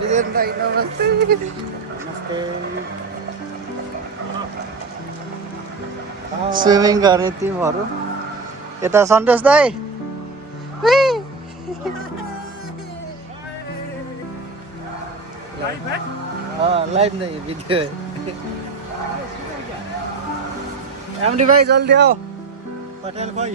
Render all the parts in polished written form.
विजय दाई नमस्ते। नमस्ते। स्विमिङ गर्ने टिमहरू यता सन्तोष दाई लाइभ नहीं वीडियो है। एमडी भाई जल्दी आओ। पटेल खोइ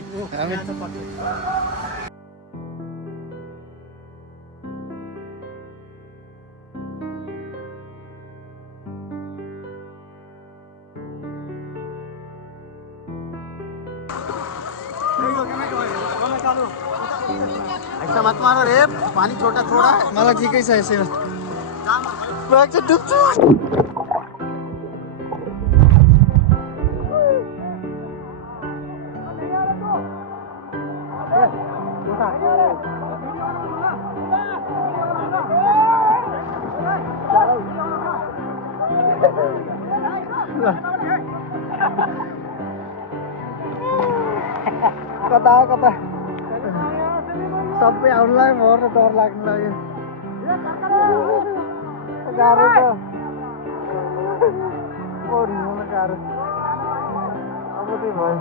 ऐसा मत मारो रे, पानी छोटा थोड़ा है। मलाई ठिकै छ यसैमा डुब्छु। कता कता सबै आउनुलाई मर्न डर लाग्नु लाग्यो। गाह्रो छ हिँड्न गाह्रो। अब चाहिँ भयो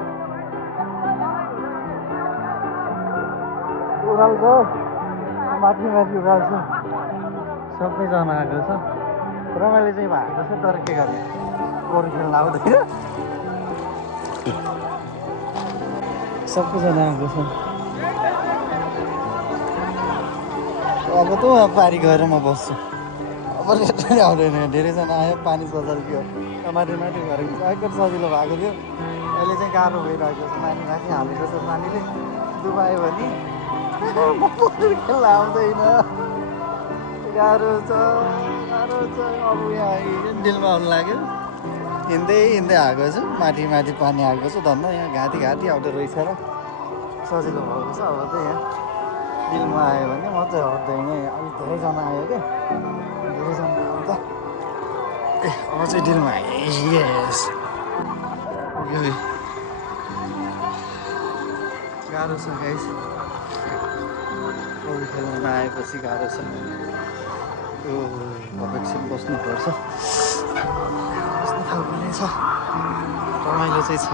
उकाल्छ माथि माथि उकाल्छ। सबैजना आएको छ रमाइलो चाहिँ भएको छ। तर के गर्ने गोरु खेल्न आउँदैन। सबैजना आएको छ। अब त पारी गएर म बस्छु। अब लेट्रै आउँदैन। धेरैजना आयो पानी सजाल्थ्यो माथि माथि घर एकदम सजिलो भएको थियो। अहिले चाहिँ गाह्रो भइरहेको छ। माथि माथि हालेको छ पानीले डुबायो भने म पौडी खेल्न आउँदैन। गाह्रो छ गाह्रो छ। अब यहाँ डिलमा आउनु लाग्यो। हिँड्दै हिँड्दै आएको छु। माथि माथि पानी आएको छ धन्न। यहाँ घाँटी घाँटी आउँदो रहेछ र सजिलो भएको छ। अब चाहिँ यहाँ डिलमा आयो भने म चाहिँ हट्दैन। अलिक धेरैजना आयो क्या। धेरैजना आउँदा ए अब चाहिँ डिलमा यस गाह्रो छ गाइस। पौडी खेल्न नआएपछि गाह्रो छ। यो अब एकछिन बस्नुपर्छ। बस्नु थाल्ने छ। रमाइलो चाहिँ छ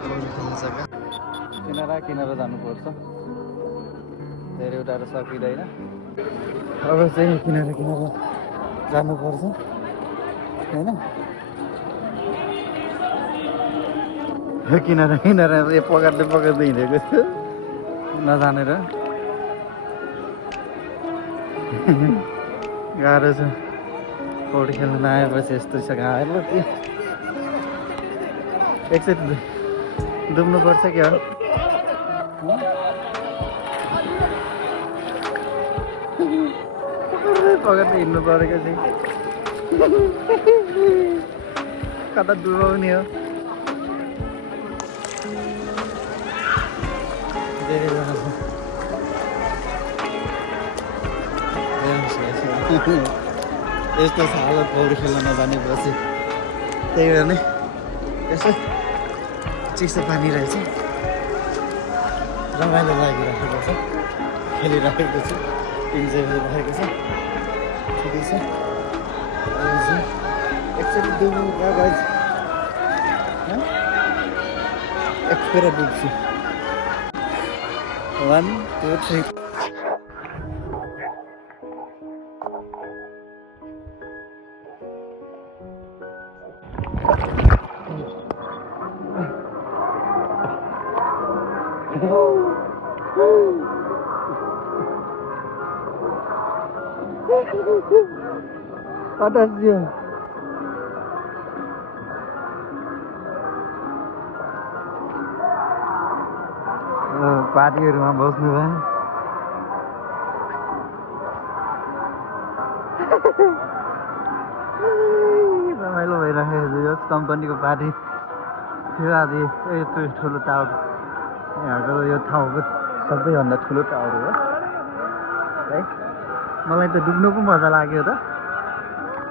पौडी खेल्ने जग्गा। किनारा किनारा जानुपर्छ। धेरै टाढो सकिँदैन। अब चाहिँ किनारा किनारा जानुपर्छ होइन। किनारा किनारा पकार्दै पकार्दै हिँडेको छु नजानेर। गाह्रो छ पौडी खेल्न नआएपछि यस्तो छ। गाह्रो के एकचोटि डुब्नुपर्छ क्या हो। पकार्दै हिँड्नु परेको चाहिँ कता डुबाउने हो। धेरैजना छ। यस्तो छ हालत पौडी खेल्न नजानेपछि। त्यही भएर नै यसो चिसो पानी रहेछ रमाइलो लागिरहेको छ। खेलिरहेको छु इन्जोय भइरहेको छ। ठिकै छ। एकचोटि डुब्नु गाइस एकखेर डुब्छु। 1 2 3 atas dia. पार्टीहरूमा बस्नु भयो। रमाइलो भइरहेको छ। यस कम्पनीको पार्टी थियो आज। यत्रो ठुलो टावर यहाँको यो ठाउँको सबैभन्दा ठुलो टावर हो है। मलाई त डुब्नु पो मजा लाग्यो त।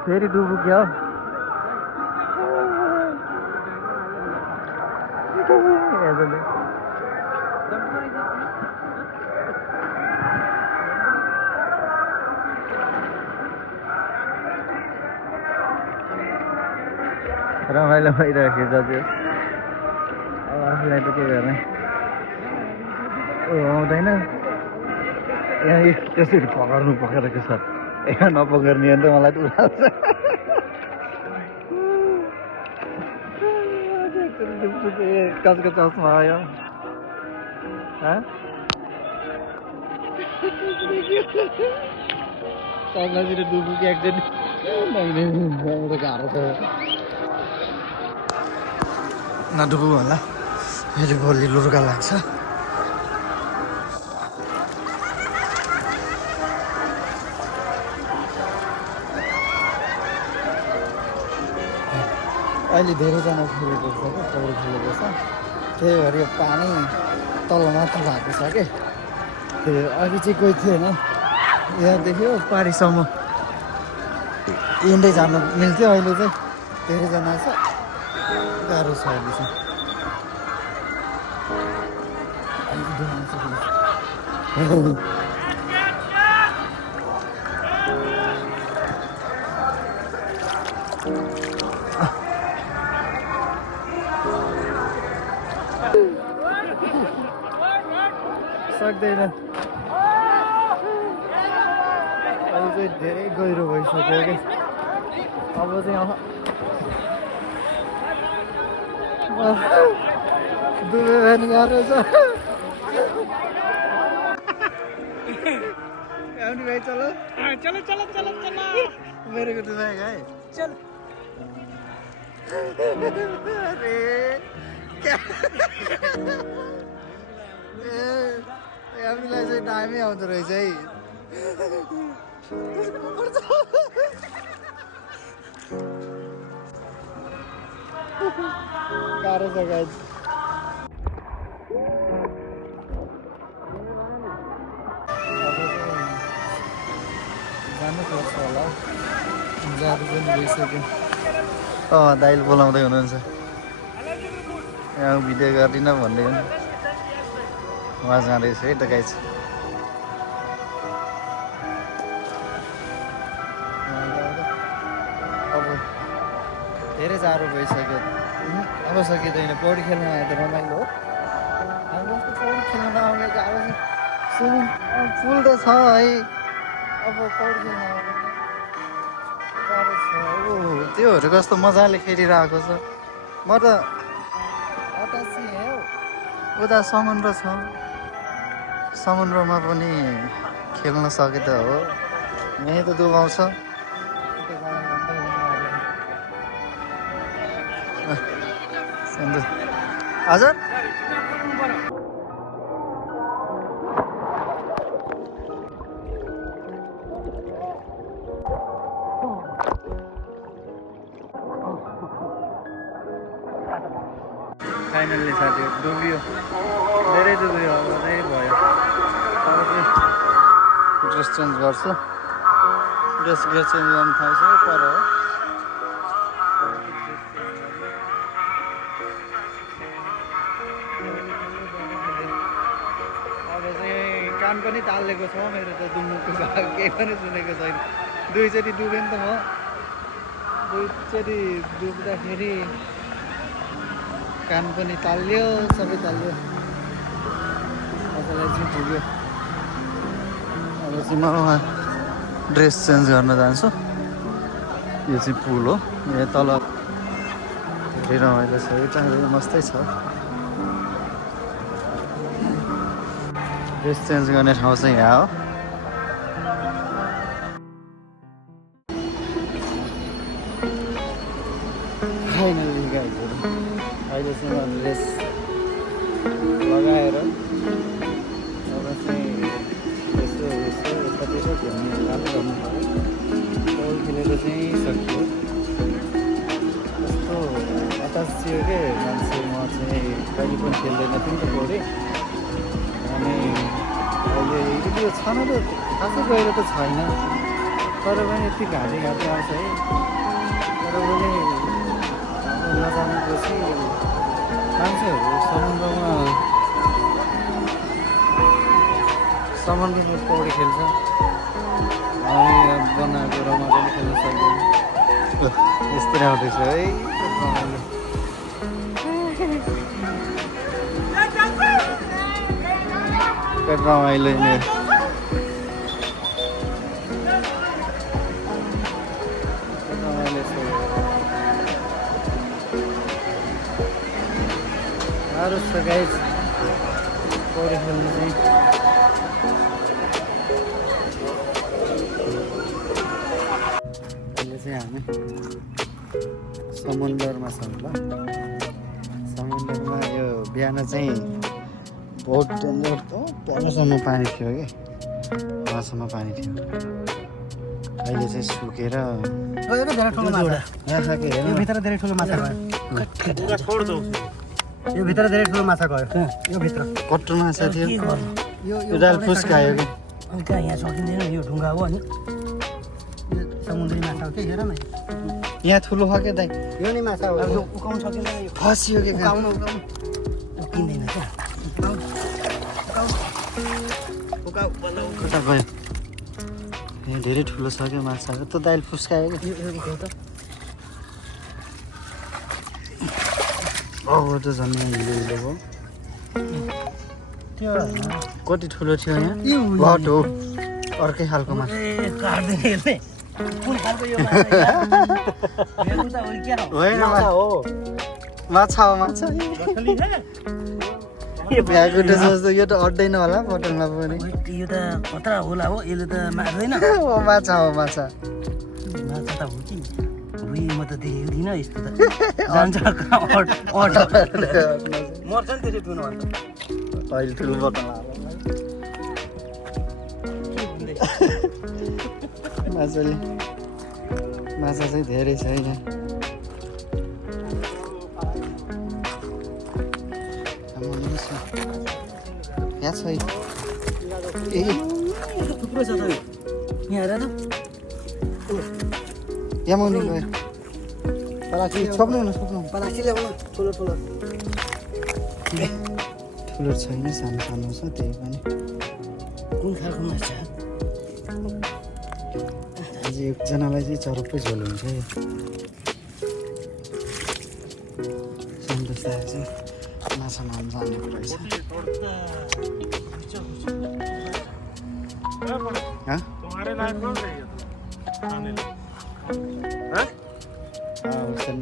फेरि डुबु क्या हो। रमाइलो भइरहेको छ त्यो अब आफूलाई त के गर्ने आउँदैन यहाँ त्यसरी पक्रेको छ यहाँ नपक्रिने भने त मलाई उठाउँछ कसको चस्मा आयो चस्मातिर डुबुकी एकचोटि गाह्रो छ नडुबु होला फेरि भोलि लुर्का लाग्छ अहिले धेरैजना खेलेको छ क्या पौडी खेलेको छ त्यही भएर यो पानी तल मात्र भएको छ कि त्यो अघि चाहिँ कोही थिएन यहाँदेखि पारीसम्म हिँड्दै जानु मिल्थ्यो अहिले चाहिँ धेरैजना छ गाह्रो छ अहिले चाहिँ सक्दैन अहिले चाहिँ धेरै गहिरो भइसक्यो कि अब चाहिँ डुबे भने गाह्रो छ आउने भाइ चलो चलो चलो चलो चलो मेरे को डुबाएगा है चल अरे क्या हामीलाई चाहिँ टाइमै आउँदो रहेछ है गाह्रो छ गाइज जानुपर्छ होला जानु पनि भइसक्यो दाइले बोलाउँदै हुनुहुन्छ यहाँ भिडियो गर्दिनँ भन्दै हुनु उहाँ जाँदैछु है त गाइज अब धेरै जाडो भइसक्यो अब सकिँदैन पौडी खेल्न आयो त रमाइलो हो हामी जस्तो पौडी खेल्न नआउने गाह्रो छ स्विमिङ पुल त छ है अब पौडी खेल्न आउँदैन गाह्रो छ त्योहरू कस्तो मजाले खेलिरहेको छ म त अतासी हो उता समुद्र छ समुद्रमा पनि खेल्न सके त हो यहीँ त डुबाउँछ हजुर फाइनल्ली साथीहरू डुब्यो धेरै डुब्यो अब धेरै भयो अब चाहिँ ड्रेस चेन्ज गर्छु ड्रेस चेन्ज गर्नु थाल्छ पर हो अब चाहिँ कान पनि तालिएको छ मेरो त डुब्नुको केही पनि सुनेको छैन दुईचोटि डुबेँ नि त म दुईचोटि डुब्दाखेरि कान पनि ताल्यो सबै ताल्यो अबलाई चाहिँ पुग्यो अब चाहिँ म ड्रेस चेन्ज गर्न जान्छु यो चाहिँ पुल हो यहाँ तल धेरै रमाइलो छ यता मस्तै छ ड्रेस चेन्ज गर्ने ठाउँ चाहिँ यहाँ हो फाइनल्ली गाइजहरू अहिले चाहिँ म ड्रेस लगाएर अब चाहिँ यसो यसो यतातिर घुम्ने काम गर्नु पऱ्यो पौडी खेलेर चाहिँ सकियो कस्तो हताश थियो के मान्छे म चाहिँ कहिले पनि खेल्दैन थिएँ नि त पौडी अनि अहिले यो छन त खासै गएर त छैन तर पनि यति घाँटी घाँटी आउँछ है तर पनि नजानेपछि मान्छेहरू समुद्रमा समरमा पौडी खेल्छ अनि बनाएको रमा पनि खेल्न सक्दैन यस्तै आउँदैछ है रमाइलो नि साह्रो छ गाइस पौडी खेल्नु चाहिँ अहिले चाहिँ हामी समुद्रमा छौँ ल समुद्रमा यो बिहान चाहिँ बहुत डेन्जर त्यहाँसम्म पानी थियो कि वहाँसम्म पानी थियो अहिले चाहिँ सुकेर यो भित्र धेरै ठुलो माछा गयो यो भित्र धेरै ठुलो माछा गयो यो भित्र कट्टो माछा थियो यो दाल फुस्कायो कि अनि त्यहाँ यहाँ सकिँदैन यो ढुङ्गा हो अनि यो समुद्री माछा हो कि हेर न यहाँ ठुलो हो क्या दाइ यो नि माछा हो यो उकाउनु सकिँदैन यो फसियो कि उकाउनु उकिँदैन क्या कता गयो यहाँ धेरै ठुलो छ क्या माछा त दाइल फुस्कायो कि अब त झन् यहाँ हिलो हिलो भयो त्यो कति ठुलो थियो यहाँ घट हो अर्कै खालको माछा होइन माछा हो माछा भ्याकुटे जस्तो यो त अड्दैन होला बोतलमा पनि यो त खतरा होला हो यसले त मार्दैन माछा हो माछा माछा त हो कि म त देखेको थिइनँ यस्तो त जान्छ मर्छ नि त्यसै पिउनु अन्त अहिले ठुलो बोतल माछा चाहिँ धेरै छ यहाँ यहाँ छ ए थुप्रो छ त यहाँ हेर त यहाँ मुनि गयो पलासी छोप्नु न छोप्नु पलासी ल्याउनु ठुलो ठुलो ठुलो छैन सानो सानो छ त्यही पनि कुन खालको माछा आज एकजनालाई चाहिँ चरप्पै झोल हुन्छ यो सन्तोष दाइ चाहिँ माछा मार्न जानेको रहेछ हाँ? तुम्हारे लायक कौन है ये खाने में? हाँ? हाँ हुसैन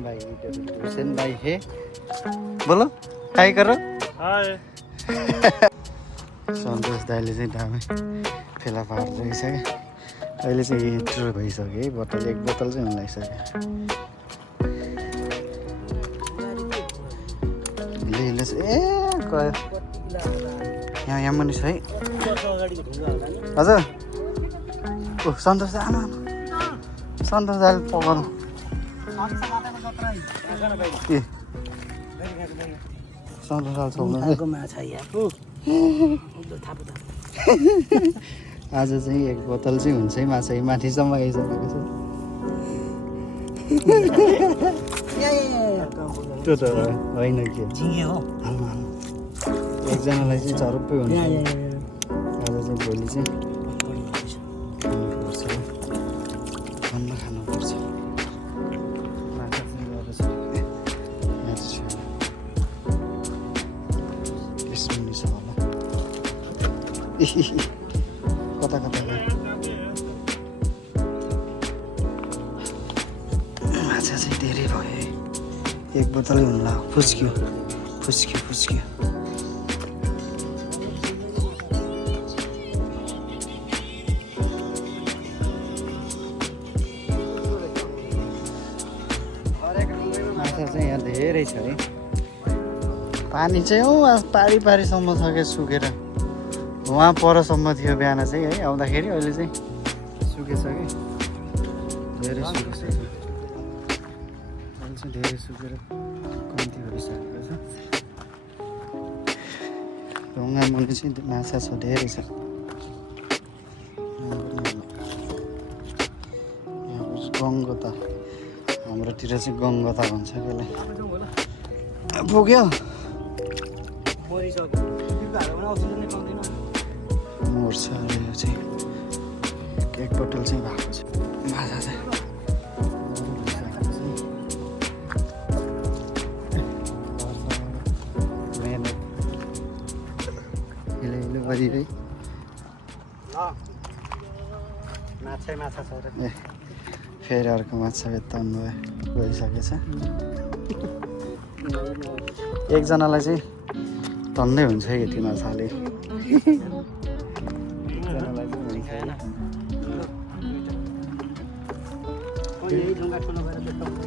भाई है बोलो हाई करो हाय सन्तोष दाइले चाहिँ डामै फेला पार्दैछ क्या अहिले चाहिँ हिटर भइसक्यो है बोतल एक बोतल चाहिँ हुन लागिसक्यो हिलो ए गयो यहाँ मुनि छ है हजुर ओ सन्तोष दा आमा सन्तोष दाइले पकाउनु के सन्तोष दाल छोप्नु माछा आज चाहिँ एक बोतल चाहिँ हुन्छ है माछा माथिसम्म आइसकेको छ त्यो त होइन के झिङ्गे हो एकजनालाई चाहिँ चरप्पै हुन्छ आज चाहिँ भोलि चाहिँ खानुपर्छ खानु खानुपर्छ माछा चाहिँ गरेर यहाँ चाहिँ छैन यसमा छ होला कता कता माछा चाहिँ धेरै भयो है एक बोतलै हुन्ला फुस्क्यो फुस्क्यो फुस्क्यो माछा चाहिँ यहाँ धेरै छ है पानी चाहिँ पारी पारीसम्म छ क्या सुकेर वहाँ परसम्म थियो बिहान चाहिँ है आउँदाखेरि अहिले चाहिँ सुकेछ कि धेरै सुकेछ अहिले चाहिँ धेरै सुकेर कम्ती भइसकेको छ ढुङ्गा मुनि चाहिँ माछा छ धेरै छ गङ्गोता हाम्रोतिर चाहिँ गङ्गोता भन्छ त्यसलाई पुग्यो मोड छ अरे यो चाहिँ एक बोतल चाहिँ भएको छ माछा चाहिँ हिलो है माछा छ र ए फेरि अर्को माछा बेत्ताउनु भयो गइसकेछ एकजनालाई चाहिँ तन्दै हुन्छ है यति माछाले एकजनालाई चाहिँ हुन्छ यही ढुङ्गा ठुलो भएर त्यस्तो हुन्छ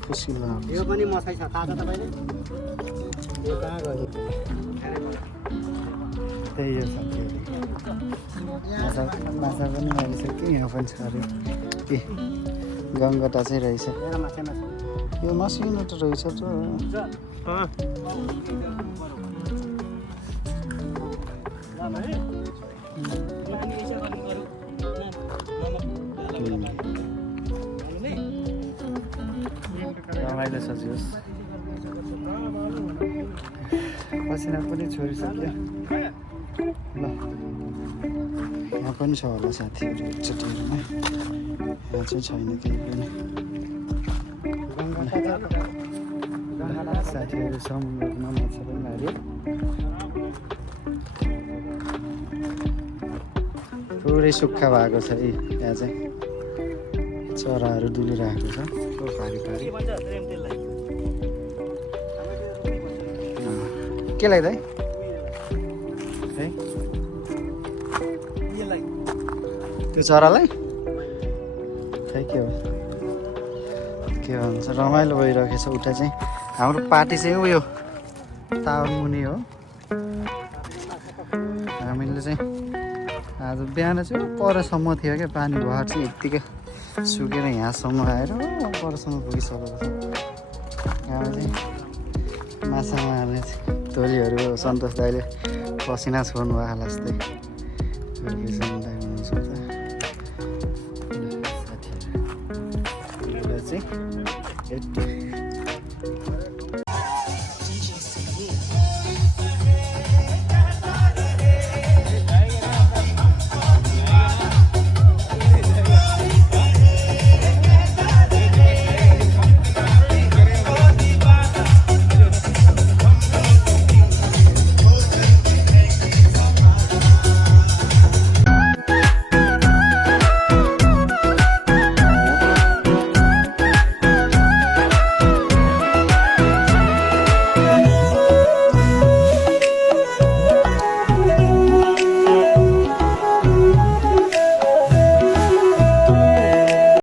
खुसिलो यो पनि मछै छ ताजा तपाईँले यो कहाँ गयो त्यही हो साथीहरू माछा पनि आइसक्यो यहाँ पनि छ अरे ए गङ्गटा चाहिँ रहेछ मेरो माछा यो मसिनो त रहेछ त रमाइलो छ जोस् पसिना पनि छोडिसक्यो ल यहाँ पनि छ होला साथीहरू एकचोटिहरूमा यहाँ चाहिँ छैन केही पनि साथीहरू समुद्रमा माछा पनि लाग्यो पुरै सुक्खा भएको छ है यहाँ चाहिँ चराहरू डुलिरहेको छ पारी पारी के लाग्दा है त्यो चरालाई खै के हो के भन्छ रमाइलो भइरहेको छ उता चाहिँ हाम्रो पार्टी चाहिँ उयो टावर मुनि हो हामीले चाहिँ आज बिहान चाहिँ परसम्म थियो क्या पानी भर चाहिँ यत्तिकै सुकेर यहाँसम्म आएर परसम्म पुगिसकेको छ यहाँ चाहिँ माछा मार्ने टोलीहरू सन्तोष दाइले पसिना छोड्नु भएको जस्तै साथीहरू चाहिँ